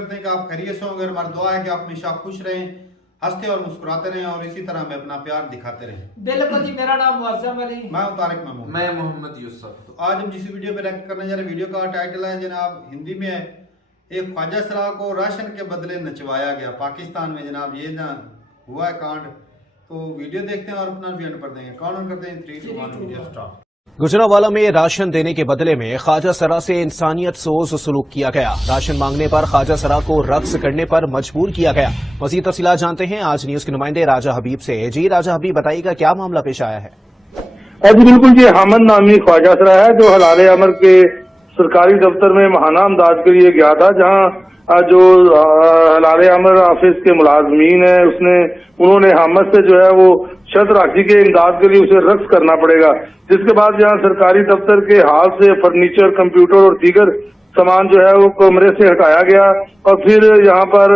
करते हैं कि आप खैरियत से होंगे। हमारी दुआ है कि आप हमेशा खुश रहें, हंसते और मुस्कुराते रहें और इसी तरह हमें अपना प्यार दिखाते रहें। बिल्कुल जी, मेरा नाम मुअज्जम अली, मैं हूं तारिक महमूद, मैं मोहम्मद यूसुफ। तो आज हम जिस वीडियो पे रिएक्ट करने जा रहे हैं, वीडियो का टाइटल है जनाब, हिंदी में है, एक ख्वाजा सरा को राशन के बदले नचवाया गया। पाकिस्तान में जनाब ये ना हुआ है कांड। तो वीडियो देखते हैं और अपना रिव्यू पर देंगे। काउंट करते हैं 3, 2, 1 वीडियो स्टार्ट। गुजरांवाला में राशन देने के बदले में ख्वाजा सरा से इंसानियत सोज सलूक किया गया। राशन मांगने पर ख्वाजा सरा को रक्स करने पर मजबूर किया गया। मजीद तफसीलात जानते हैं आज न्यूज के नुमाइंदे राजा हबीब से। जी राजा हबीब, बताइएगा क्या मामला पेश आया है? जी बिल्कुल जी, हामिद नामी ख्वाजा सरा है जो हलाल अमर के सरकारी दफ्तर में महाना अमदाद के लिए गया था, जहां जो हलाल अमर ऑफिस के मुलाजमीन है उन्होंने हामिद से जो है वो शर्त रखी के इमदाद के लिए उसे रक्स करना पड़ेगा। जिसके बाद यहाँ सरकारी दफ्तर के हाल से फर्नीचर, कंप्यूटर और दीगर सामान जो है वो कमरे से हटाया गया और फिर यहाँ पर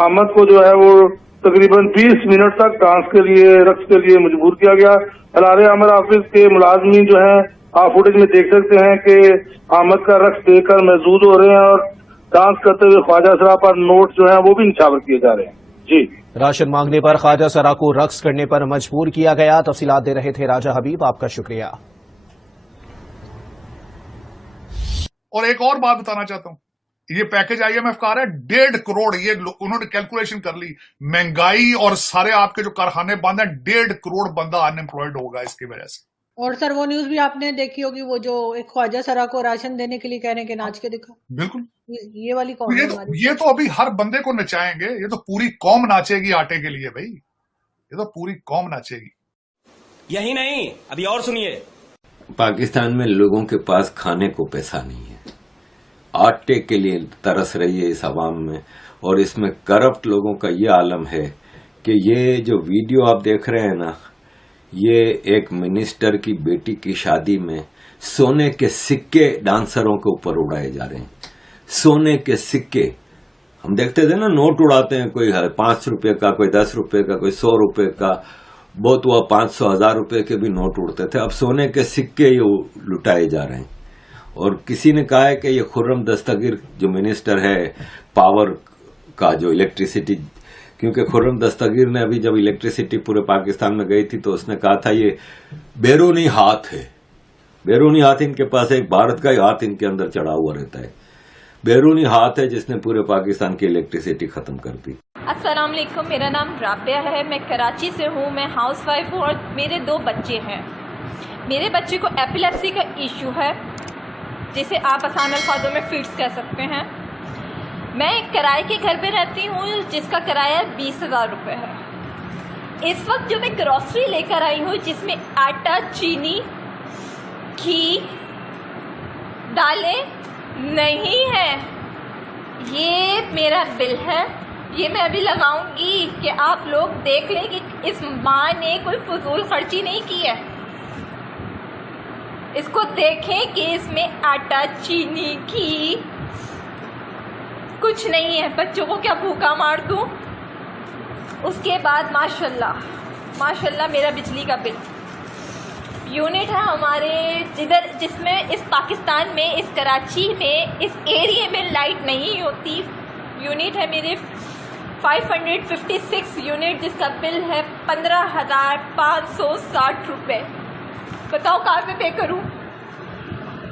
हामिद को जो है वो तकरीबन 20 मिनट तक डांस के लिए, रक्स के लिए मजबूर किया गया। हलाल अमर ऑफिस के मुलाजमीन जो है आप फुटेज में देख सकते हैं कि हामिद का रक्स देखकर महसूस हो रहे हैं और डांस करते हुए ख्वाजा सरा पर नोट जो है वो भी निछावर किए जा रहे हैं। जी, राशन मांगने पर ख्वाजा सरा को रक्स करने पर मजबूर किया गया। तफसीलात दे रहे थे राजा हबीब, आपका शुक्रिया। और एक और बात बताना चाहता हूं, ये पैकेज IMF का आ रहा है 1.5 करोड़। ये उन्होंने कैलकुलेशन कर ली, महंगाई और सारे आपके जो कारखाने बंद हैं, 1.5 करोड़ बंदा अनएम्प्लॉयड होगा इसकी वजह से। और सर वो न्यूज भी आपने देखी होगी, वो जो एक ख्वाजा सरा को राशन देने के लिए कहने के नाच के दिखा। बिल्कुल, ये वाली कौन है? ये तो अभी हर बंदे को नचाएंगे, ये तो पूरी कौम नाचेगी आटे के लिए भाई, ये तो पूरी कौम नाचेगी। यही नहीं, अभी और सुनिए। पाकिस्तान में लोगों के पास खाने को पैसा नहीं है, आटे के लिए तरस रही है इस आवाम में। और इसमें करप्ट लोगों का ये आलम है कि ये जो वीडियो आप देख रहे हैं ना, ये एक मिनिस्टर की बेटी की शादी में सोने के सिक्के डांसरों के ऊपर उड़ाए जा रहे हैं। सोने के सिक्के हम देखते थे ना, नोट उड़ाते हैं, कोई 5 रुपए का, कोई 10 रुपए का, कोई 100 रुपए का, बहुत हुआ 500, 1000 रुपए के भी नोट उड़ते थे। अब सोने के सिक्के ये लुटाए जा रहे हैं। और किसी ने कहा है कि ये खुर्रम दस्तगीर जो मिनिस्टर है पावर का, जो इलेक्ट्रिसिटी, क्योंकि खुर्रम दस्तगीर ने अभी जब इलेक्ट्रिसिटी पूरे पाकिस्तान में गई थी तो उसने कहा था ये बैरूनी हाथ है। बैरूनी हाथ इनके पास है, एक भारत का ही हाथ इनके अंदर चढ़ा हुआ रहता है। बैरूनी हाथ है जिसने पूरे पाकिस्तान की इलेक्ट्रिसिटी खत्म कर दी। अस्सलाम वालेकुम, मेरा नाम राबिया है, मैं कराची से हूँ, मैं हाउसवाइफ हूँ और मेरे 2 बच्चे हैं। मेरे बच्चे को एपिलेप्सी का इशू है, जिसे आप आसान अल्फाजों में फिट्स कह सकते हैं। मैं एक किराए के घर पे रहती हूँ जिसका किराया 20,000 रुपये है। इस वक्त जो मैं ग्रॉसरी लेकर आई हूँ, जिसमें आटा, चीनी, घी, दालें नहीं है, ये मेरा बिल है। ये मैं अभी लगाऊंगी कि आप लोग देख लें कि इस माँ ने कोई फजूल खर्ची नहीं की है। इसको देखें कि इसमें आटा, चीनी, घी कुछ नहीं है। बच्चों को क्या भूखा मार दूं? उसके बाद माशाल्लाह मेरा बिजली का बिल, यूनिट है हमारे जिसमें इस पाकिस्तान में, इस कराची में, इस एरिया में लाइट नहीं होती। यूनिट है मेरे 556 यूनिट, जिसका बिल है 15,560 रुपये। बताओ कहाँ से पे करूँ?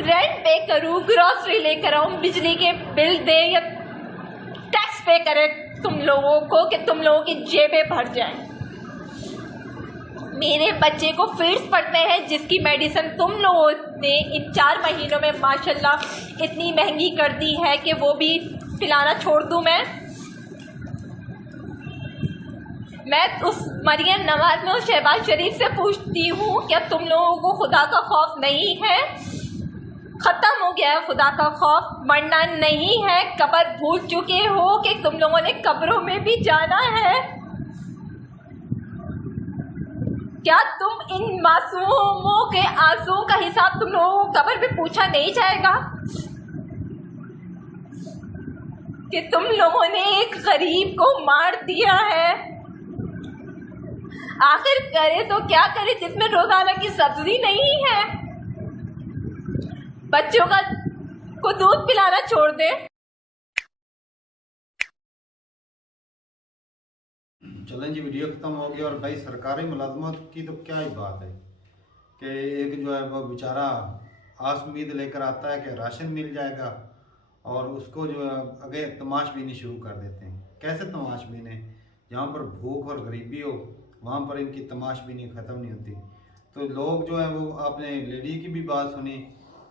रेंट पे करूँ, ग्रॉसरी लेकर आऊँ, बिजली के बिल दे या टैक्स पे करे तुम लोगों को कि तुम लोगों की जेबें भर जाएं। मेरे बच्चे को फिट्स पड़ते हैं, जिसकी मेडिसिन तुम लोगों ने इन 4 महीनों में माशाल्लाह इतनी महंगी कर दी है कि वो भी पिलाना छोड़ दूं। मैं उस मरियम नवाज में, उस शहबाज शरीफ से पूछती हूँ, क्या तुम लोगों को खुदा का खौफ नहीं है? खत्म हो गया है खुदा का खौफ, मरना नहीं है। कब्र भूल चुके हो कि तुम लोगों ने कब्रों में भी जाना है। क्या तुम इन मासूमों के आंसुओं का हिसाब तुम लोगों को कब्र में पूछा नहीं जाएगा कि तुम लोगों ने एक गरीब को मार दिया है? आखिर करे तो क्या करे जिसमें रोजाना की सब्जी नहीं है? बच्चों को दूध पिलाना छोड़ दे। चैलेंज वीडियो खत्म हो गया। और भाई सरकारी मुलाजमत की तो क्या ही बात है कि एक जो है वो बेचारा आस उम्मीद लेकर आता है कि राशन मिल जाएगा और उसको जो है आगे तमाशबीनी शुरू कर देते हैं। कैसे तमाशबीनी? जहाँ पर भूख और गरीबी हो वहाँ पर इनकी तमाशबीनी ख़त्म नहीं होती। तो लोग जो है वो, आपने लेडी की भी बात सुनी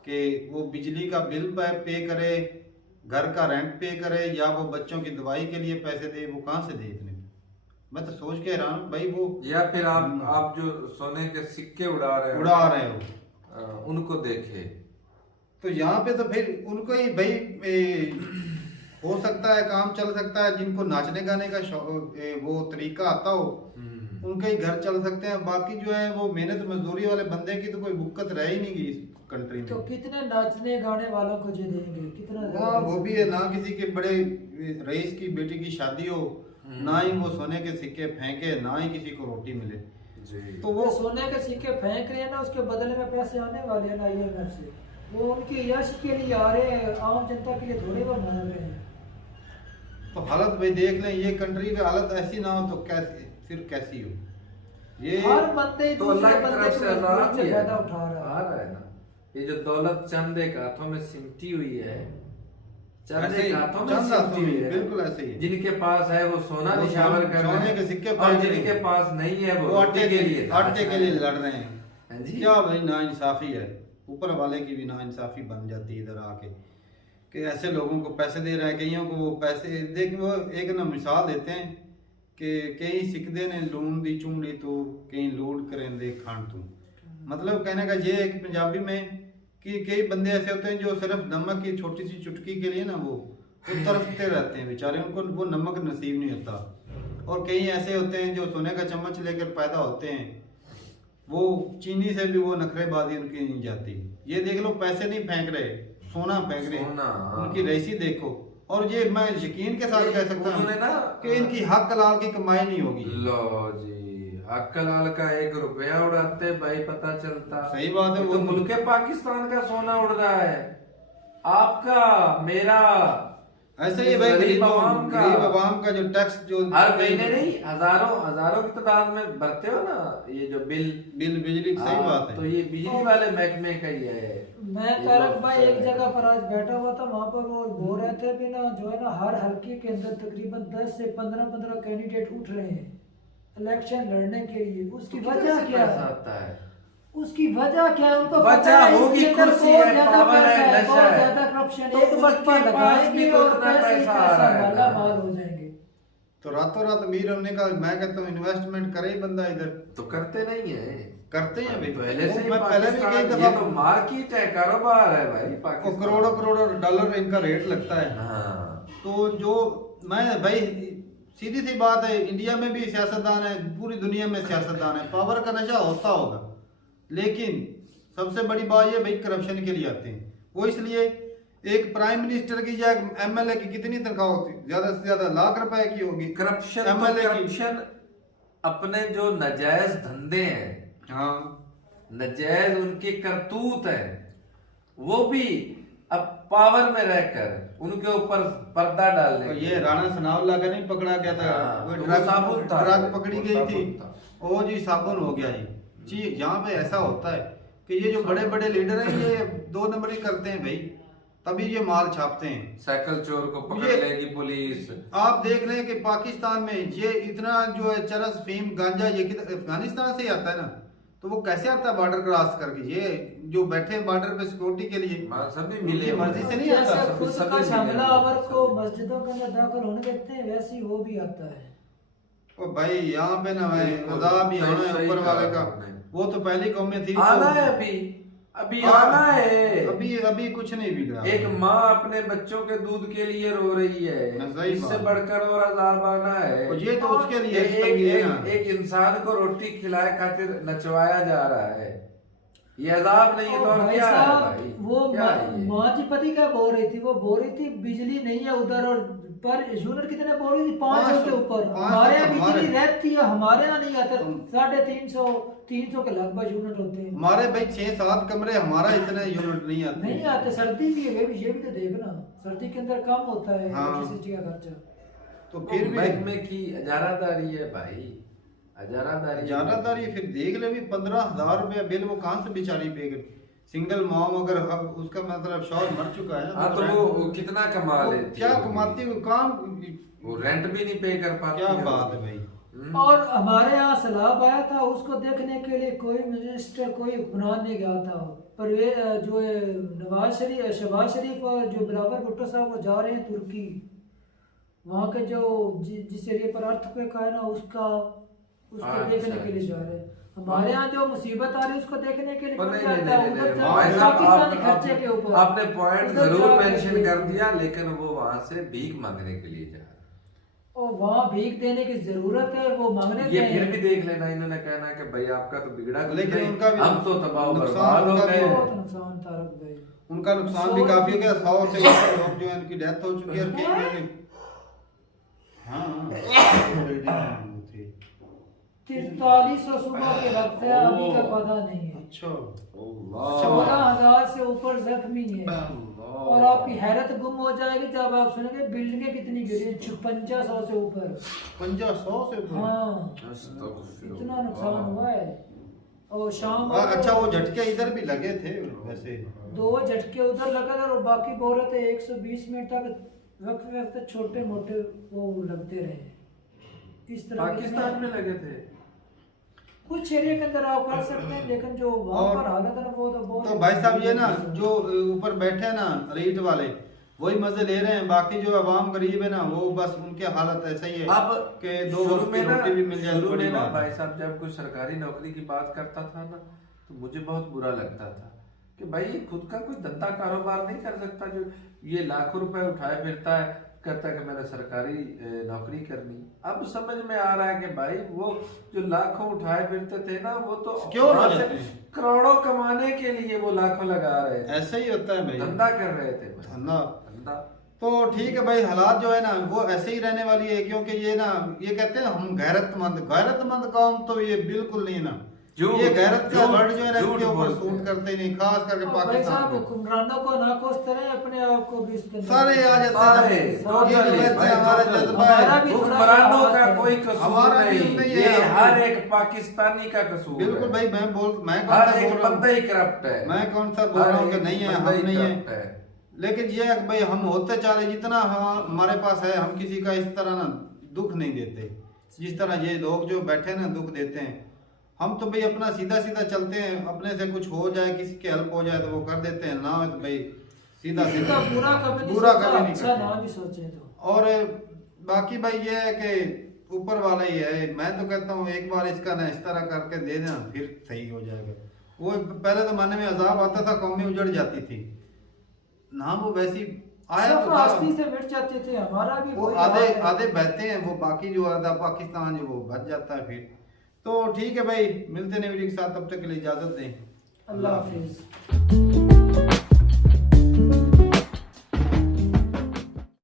कि वो बिजली का बिल पे करे, घर का रेंट पे करे, या वो बच्चों की दवाई के लिए पैसे दे, वो कहाँ से दे इतने? मैं तो सोच के हैरान हूँ भाई। वो या फिर आप जो सोने के सिक्के उड़ा रहे हो उनको देखे तो यहाँ पे तो फिर उनको ही भाई हो सकता है काम चल सकता है। जिनको नाचने गाने का वो तरीका आता हो उनके ही घर चल सकते हैं। बाकी जो है वो मेहनत मजदूरी वाले बंदे की तो कोई दिक्कत रह ही नहीं गई इस कंट्री में। तो कितने नाचने गाने वालों को जो देंगे, कितना वो भी है ना, किसी के बड़े रईस की बेटी की शादी हो, ना ही वो सोने के सिक्के फेंके, ना ही किसी को रोटी मिले। तो वो सोने के सिक्के फेंक रहे हैं ना, उसके बदले में पैसे आने वाले हैं ना IMF से। वो उनके यश के लिए आ रहे हैं, आम जनता के लिए थोड़े वो मांग रहे हैं। तो हालत भाई देख लें, ये कंट्री की हालत ऐसी ना हो तो कैसे फिर कैसी हो? ये हर बंदे तो अल्लाह की तरफ से आजाद से भी फायदा उठा रहा है ना। ये जो दौलत चंद एक हाथों में सिमटी हुई है, चंद ऐसे एक ही, हाथों में चंद हाथों सिमटी हुई में, है। बिल्कुल ऐसे ही है। जिनके पास है वो सोना वो निशावर कर रहे सोने के सिक्के हैं, पास और नहीं। जिनके पास नहीं है वो आटे के लिए लड़ रहे हैं। हाँ जी। क्या भाई नाइंसाफी है, ऊपर वाले की भी नाइंसाफी बन जाती है इधर आके कि ऐसे लोगों को पैसे दे रहा है। कईयों को वो पैसे देख, वो एक ना मिसाल देते हैं कि कई सिकदे ने लून दी चुंगली तो कई लूट करेंदे खान तू। मतलब कहने का ये है कि पंजाबी में कि कई बंदे ऐसे होते हैं जो सिर्फ नमक की छोटी सी चुटकी के लिए ना वो तरसते रहते हैं बेचारे, उनको वो नमक नसीब नहीं होता। और कई ऐसे होते हैं जो सोने का चम्मच लेकर पैदा होते हैं, वो चीनी से भी वो नखरेबाजी उनकी नहीं जाती। ये देख लो, पैसे नहीं फेंक रहे, सोना फेंक रहे, उनकी रईसी देखो। और ये मैं यकीन के साथ कह सकता हूँ कि इनकी हक हलाल की कमाई नहीं होगी। लो जी, हक हलाल का 1 रुपया उड़ाते भाई पता चलता। सही बात है। वो तो मुल्क पाकिस्तान का सोना उड़ रहा है, आपका मेरा ऐसे ही भाई गरीब आवाम का जो टैक्स जो हर महीने नहीं हजारों की तादाद में भरते हो ना, ये जो बिल बिजली। सही बात है। तो ये बिजली वाले महकमे का ही है। मैं तारक भाई एक जगह पर आज बैठा हुआ था, वहाँ पर वो बोल रहे थे भी ना, जो है ना हर हल्के के अंदर तकरीबन 10 से 15 कैंडिडेट उठ रहे हैं इलेक्शन लड़ने के लिए। उसकी वजह क्या है? उसकी वजह क्या है? उनको वजह होगी कुर्सी है, पावर है, नशा है, ज्यादा करप्शन। तो एक वक्त पर लगाएंगे और पैसा आ रहा है, मालामाल हो जाएंगे। तो रातों रात अमीर होने का मैं कहता हूँ इन्वेस्टमेंट करे ही बंदा इधर। तो करते नहीं है, करते हैं भाई पहले से। मैं पहले भी कई दफा, ये तो मार्केट है, कारोबार है भाई पाकिस्तान। करोड़ों डॉलर इनका रेट लगता है। हाँ। तो जो मैं भाई सीधी सी बात है, इंडिया में भी सियासतदान है, पूरी दुनिया में सियासतदान है, पावर का नशा होता होगा, लेकिन सबसे बड़ी बात ये भाई करप्शन के लिए आते हैं। वो इसलिए एक प्राइम मिनिस्टर की या MLA की कितनी तनख्वाह होती है? ज्यादा से ज्यादा लाख रुपए की होगी। करप्शन अपने जो नाजायज धंधे हैं, हाँ, नाजायज उनकी करतूत है, वो भी अब पावर में रहकर उनके ऊपर पर्दा डालने। तो ये राणा सनाउल्लाह का नहीं पकड़ा गया था? तो ड्रग पकड़ी गई थी, ओ जी साबुन हो गया जी। यहाँ पे ऐसा होता है कि ये जो बड़े बड़े लीडर हैं ये 2 नंबर ही करते हैं भाई, तभी ये माल छापते हैं। साइकिल चोर को पकड़ लेगी पुलिस। आप देख लें कि पाकिस्तान में ये इतना जो है चरस, फीम, गांजा ये अफगानिस्तान से ही आता है ना, तो वो कैसे आता है बॉर्डर क्रॉस करके? ये जो बैठे हैं बॉर्डर पे सिक्योरिटी के लिए, सभी मिले मर्जी से नहीं आता। खुद का हमलावर को मस्जिदों के अंदर दाखिल होने देते हैं, वैसे ही वो भी आता है। ओ भाई यहाँ पे ना भाई अज़ाब भी आना है ऊपर वाले का। वो तो पहली कौम में थी, आना है अभी आना है। अभी कुछ नहीं बिगड़ा। एक माँ अपने बच्चों के दूध के लिए रो रही है, इससे बढ़कर और अज़ाब आना है। ये तो उसके लिए एक इंसान को रोटी खिलाए खातिर नचवाया जा रहा है, ये अज़ाब नहीं है तो और क्या है भाई? वो माँ जी पति क्या बोल रही थी? वो बोल रही थी बिजली नहीं है उधर, और पर यूनिट कितने बोल रही थी? 500 के ऊपर। हमारे यहाँ बिजली रहती है, हमारे यहाँ नहीं आता। 350 के लगभग यूनिट होते हैं हमारे भाई। 6-7 कमरे, हमारा इतने यूनिट नहीं आते। नहीं आते। सर्दी भी है, ये भी तो देखना, सर्दी के अंदर कम होता है हाँ। इलेक्ट्रिसिटी का खर्चा। तो फिर भी महकमे की इजारादारी है भाई, इजारादारी फिर देख ले भी 15,000 रुपया बिल वो कहाँ से बेचारी पे गई। सिंगल मॉम अगर उसका मतलब शौहर मर चुका है हाँ तो वो कितना कमा लेती क्या है? कमाती है काम, वो रेंट भी नहीं पे कर पाती। क्या बात है भाई। और हमारे यहाँ सैलाब आया था, उसको देखने के लिए कोई मिनिस्टर कोई हुक्मरान नहीं गया था। पर वे जो शहबाज शरीफ और जो बिलावल भुट्टो साहब वो जा रहे हैं तुर्की, वहाँ के जो जिस एरिया पर अर्थक्वेक है ना उसको देखने के लिए जा रहे हैं। हमारे यहाँ जो मुसीबत आ रही है उसको देखने के लिए खर्चे के ऊपर आपने पॉइंट जरूर मेंशन कर दिया, लेकिन वो वहाँ से भीख मांगने के लिए जा रहे हैं। और वहाँ भीख देने की जरूरत है, वो मांगने ये फिर भी देख लेना, इन्होंने कहना है कि भाई आपका तो बिगड़ा कुछ लेकिन नहीं, उनका भी हम तो तबाह नुकसान बर्बाद हो गए। बहुत नुकसान तारक भाई, उनका नुकसान भी काफी हो गया। 100 से ऊपर लोग जो है उनकी डेथ हो चुकी है। और कई हाँ 4300 सुबह के रखते हैं, अभी का पता नहीं है। अच्छा 14,000 से ऊपर जख्मी है। और आपकी हैरत गुम हो जाएगी जब आप सुनेंगे बिल्डिंगें कितनी गिरी, 5500 से ऊपर। 5500 से ऊपर? हाँ इतना नुकसान हुआ है। और शाम अच्छा वो झटके इधर भी लगे थे वैसे? 2 झटके उधर लगे थे और बाकी बोल रहे थे 120 मिनट तक वक्त छोटे मोटे वो लगते रहे। इस तरह पाकिस्तान में लगे थे कुछ एरिया के अंदर आप कर सकते हैं, लेकिन जो वहाँ पर हालत है ना वो तो बहुत। तो भाई साहब ये ना जो ऊपर बैठे हैं ना रीट वाले वही मजे ले रहे हैं, बाकी जो अवाम गरीब है ना वो बस उनके हालत ऐसा ही है। अब के 2 वक्त की रोटी भी मिल जाए शुरू बड़ी में ना बात है। भाई साहब जब कोई सरकारी नौकरी की बात करता था ना तो मुझे बहुत बुरा लगता था कि भाई खुद का कोई धंधा कारोबार नहीं कर सकता, जो ये लाखों रुपए उठाए फिरता है, कहता है कि मैंने सरकारी नौकरी करनी। अब समझ में आ रहा है कि भाई वो जो लाखों उठाए फिरते थे ना वो तो क्यों वहाँ से करोड़ों कमाने के लिए वो लाखों लगा रहे थे। ऐसा ही होता है भाई, धंधा कर रहे थे धंधा। तो ठीक है भाई, हालात जो है ना वो ऐसे ही रहने वाली है, क्योंकि ये ना ये कहते हैं हम गैरतमंद कौम, तो ये बिल्कुल नहीं ना। ये गैरत का वर्ड जो है ना इसके ऊपर सूट करते नहीं, खास करके पाकिस्तान में। हुक्मरानों को ना कोसते रहे, अपने आप को भी इसके सारे आ जाते हैं। ये जो कहते हैं हमारा जज्बा है, हुक्मरानों का कोई कसूर हमारा भी नहीं, उनमें ही ये है। हर एक पाकिस्तानी का कसूर बिल्कुल है। भाई मैं हर एक बंदा ही करप्ट है। मैं कौन सा बोल रहा हूँ कि नहीं है, हम नहीं है। लेकिन ये है कि भाई हम होते चाहे जितना हमारे पास है, हम किसी का इस तरह ना दुख नहीं देते जिस तरह ये लोग जो बैठे ना दुख देते हैं। हम तो भाई अपना सीधा चलते हैं, अपने से कुछ हो जाए, किसी की हेल्प हो जाए तो वो कर देते हैं, ना तो भाई सीधा बुरा कभी नहीं अच्छा ना भी सोचे तो। और बाकी भाई ये है कि ऊपर वाला ही है। मैं तो कहता हूँ एक बार इसका ना इस तरह करके दे देना फिर सही हो जाएगा। वो पहले जमाने में अजाब आता था, कौमें उजड़ जाती थी ना, वो वैसी आया तो था से मिट जाते थे। हमारा भी वो आधे बहते हैं, वो बाकी जो आधा पाकिस्तान जो वो बच जाता है फिर। तो ठीक है भाई, मिलते हैं वीडियो के साथ, तब तक के लिए इजाजत दें। अल्लाह हाफिज।